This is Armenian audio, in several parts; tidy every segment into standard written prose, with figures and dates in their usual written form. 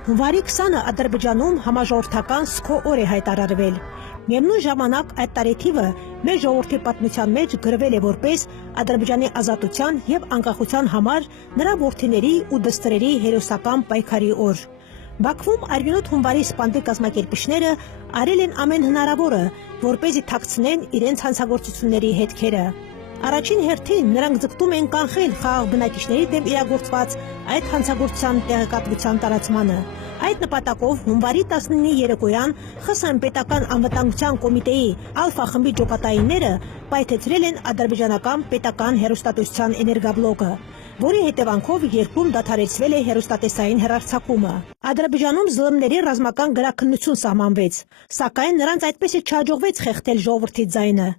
Հունվարի 20-ը Ադրբեջանում համաժողովրդական Սքո օր է հայտարարվել։ Միևնույն ժամանակ այդ տարեթիվը մեր ժողովրդի պատմության մեջ գրվել է որպես Ադրբեջանի ազատության և անկախության համար նրա որդիների ու դստրերի հերոսական պայքարի օր։ Բաքվում արյունոտ հունվարի սպանդի կազմակերպիչները արել են ամեն հնարավորը, որպեսզի թաքցնեն իրենց հանցագործությունների հետքերը։ Առաջին հերթին նրանք ձգտում են կանխել խաղաղ բնակիչների դեմ իրագործված այդ հանցագործության տեղեկատվության տարածմանը։ Այդ նպատակով հունվարի 19-ի երեկոյան ԽՍՀՄ պետական անվտանգության կոմիտեի Ալֆա խմբի ջոկատայինները պայթեցրել են ադրբեջանական պետական հեռուստատեսության էներգաբլոկը, որի հետևանքով երկրում դադարեցվել է հեռուստատեսային հեռարձակումը։ Ադրբեջանում ԶԼՄ-ների ռազմական գրաքննություն սահմանվեց, սակայն նրանց այդպես էլ չհաջողվեց խեղդել ժողովրդի ձայնը։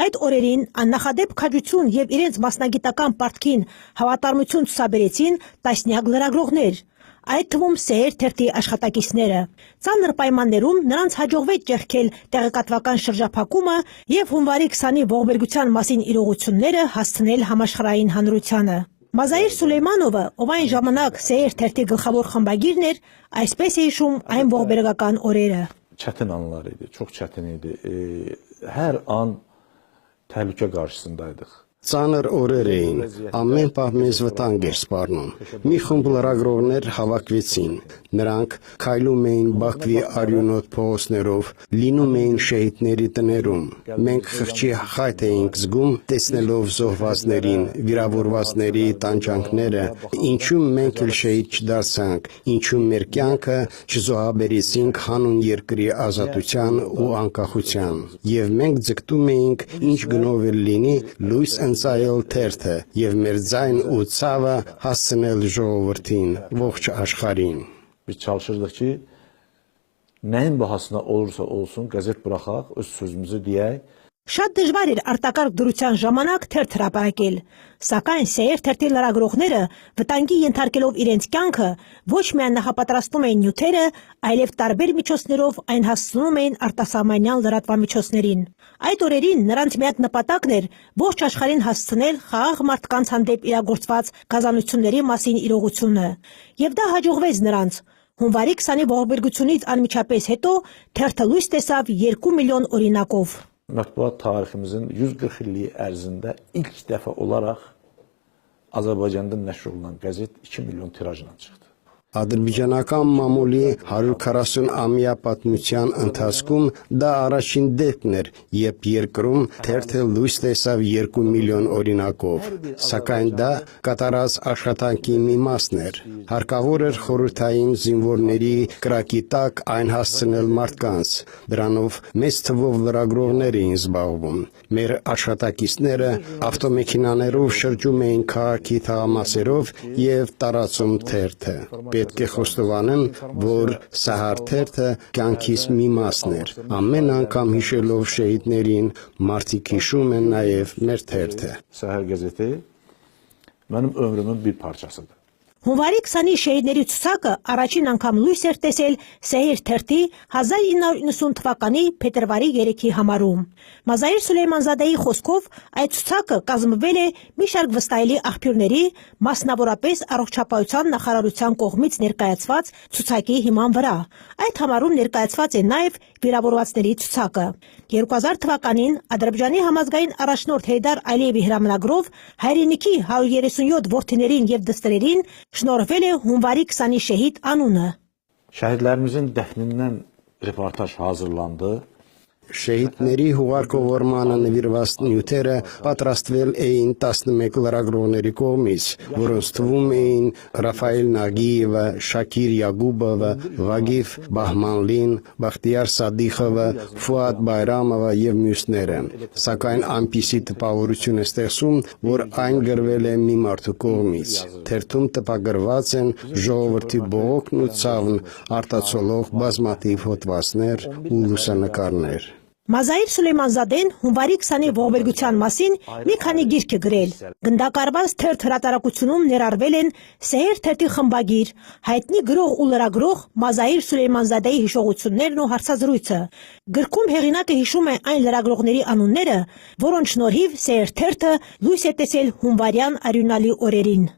Այդ օրերին աննախադեպ քաջություն և իրենց մասնագիտական պարտքին հավատարմություն ցուցաբերեցին տասնյակ լրագրողներ, այդ թվում Սեհեր թերթի աշխատակիցները։ Ծանր պայմաններում նրանց հաջողվեց ճեղքել տեղեկատվական շրջափակումը և հունվարի 20-ի ողբերգության մասին իրողությունները հասցնել համաշխարհային հանրությանը։ Մազայր Սուլեյմանովը, ով այն ժամանակ Սեհեր թերթի գլխավոր խմբագիրն էր, այսպես է հիշում այն ողբերգական օրերը։ Çətin anlar idi, çox çətin idi. Hər an təhlükə qarşısındaydıq. Ծանր օրեր էին, ամեն պահ մեզ վտանգ էր սպառնում։ Մի խումբ լրագրողներ հավաքվեցին։ Նրանք քայլում էին Բաքվի արյունոտ փողոցներով, լինում էին շահիդների տներում։ Մենք խղճի խայտ էինք զգում, տեսնելով զոհվածներին, վիրավորվածների տանջանքները, ինչու մենք էլ շահիդ չդարձանք, ինչու մեր կյանքը չզոհաբերեցինք հանուն երկրի ազատության ու անկախության։ Եվ մենք ձգտում էինք ինչ գնով էլ լինի լույս ընծայել թերթը և մեր ձայն ու ցավը հասցնել ժողովրդին, ողջ աշխարհին։ Biz çalışırdıq ki, nəyin bahasına olursa olsun qəzet buraxaq, öz sözümüzü deyək. Շատ դժվար էր արտակարգ դրության ժամանակ թերթ հրապարակել, սակայն Սեհեր թերթի լրագրողները վտանգի ենթարկելով իրենց կյանքը ոչ միայն նախապատրաստում էին նյութերը, այլև տարբեր միջոցներով այն հասցնում էին արտասահմանյան լրատվամիջոցներին։ Այդ օրերին նրանց միակ նպատակն էր ողջ աշխարհին հասցնել խաղաղ մարդկանց հանդեպ իրագործված գազանությունների մասին իրողությունը։ Եվ դա հաջողվեց նրանց։ Հունվարի 20-ի ողբերգությունից անմիջապես հետո թերթը լույս տեսավ 2 միլիոն օրինակով։ Mətbuat tariximizin 140 illiyi ərzində ilk dəfə olaraq Azərbaycanda nəşr olunan qəzet 2 milyon tirajla çıxdı. Ադրբեջանական մամուլի 140-ամյա պատմության ընթացքում դա առաջին դեպքն էր, երբ երկրում թերթը լույս տեսավ 2 միլիոն օրինակով, սակայն դա կատարած աշխատանքի մի մասն էր։ Հարկավոր էր խորհրդային զինվորների կրակի տակ այն հասցնել մարդկանց, դրանով մեծ թվով լրագրողներ էին զբաղվում։ Մեր աշխատակիցները ավտոմեքենաներով շրջում էին քաղաքի թաղամասերով և տարածում թերթը։ Պետք է խոստովանեմ, որ Սահար թերթը կյանքիս մի մասն էր։ Ամեն անգամ հիշելով շահիդներին, մարդիկ հիշում են նաև մեր թերթը։ Səhər qəzeti mənim ömrümün bir parçasıdır. Հունվարի 20-ի շահիդների ցուցակը առաջին անգամ լույս էր տեսել Սեհեր թերթի 1990 թվականի փետրվարի 3-ի համարում։ Մազայր Սուլեյմանզադեի խոսքով այդ ցուցակը կազմվել է մի շարք վստահելի աղբյուրների, մասնավորապես առողջապահության նախարարության կողմից ներկայացված ցուցակի հիման վրա։ Այդ համարում ներկայացված է նաև վիրավորվածների ցուցակը։ 2000 թվականին Ադրբեջանի համազգային առաջնորդ Հեյդար Ալիևի հրամանագրով հայրենիքի 137 որդիներին և դստրերին շնորհվել է հունվարի 20-ի շահիդ անունը։ Şəhidlərimizin dəfnindən reportaj hazırlandı. Շահիդների հուղարկողորմանը նվիրված նյութերը պատրաստվել էին 11 լրագրողների կողմից, որոնց թվում էին Ռաֆայել Նագիևը, Շաքիր Յագուբովը, Վագիֆ Բահմանլին, Բախտիար Սադիխովը, Ֆուադ Բայրամովը և մյուսները։ Սակայն այնպիսի տպավորություն է ստեղծում, որ այն գրվել է մի մարդու կողմից։ Թերթում տպագրված են ժողովրդի բողոքն ու ցավն արտացոլող բազմաթիվ հոդվածներ ու լուսանկարներ։ Մազայր Սուլեյմանզադեն հունվարի 20-ի ողբերգության մասին մի քանի գիրք է գրել։ Գնդակարված թերթ հրատարակությունում ներառվել են Սեհեր թերթի խմբագիր, հայտնի գրող ու լրագրող Մազայր Սուլեյմանզադեի հիշողություններն ու հարցազրույցը։ Գրքում հեղինակը հիշում է այն լրագրողների անունները, որոնց շնորհիվ Սեհեր թերթը լույս է տեսել հունվարյան արյունալի օրերին։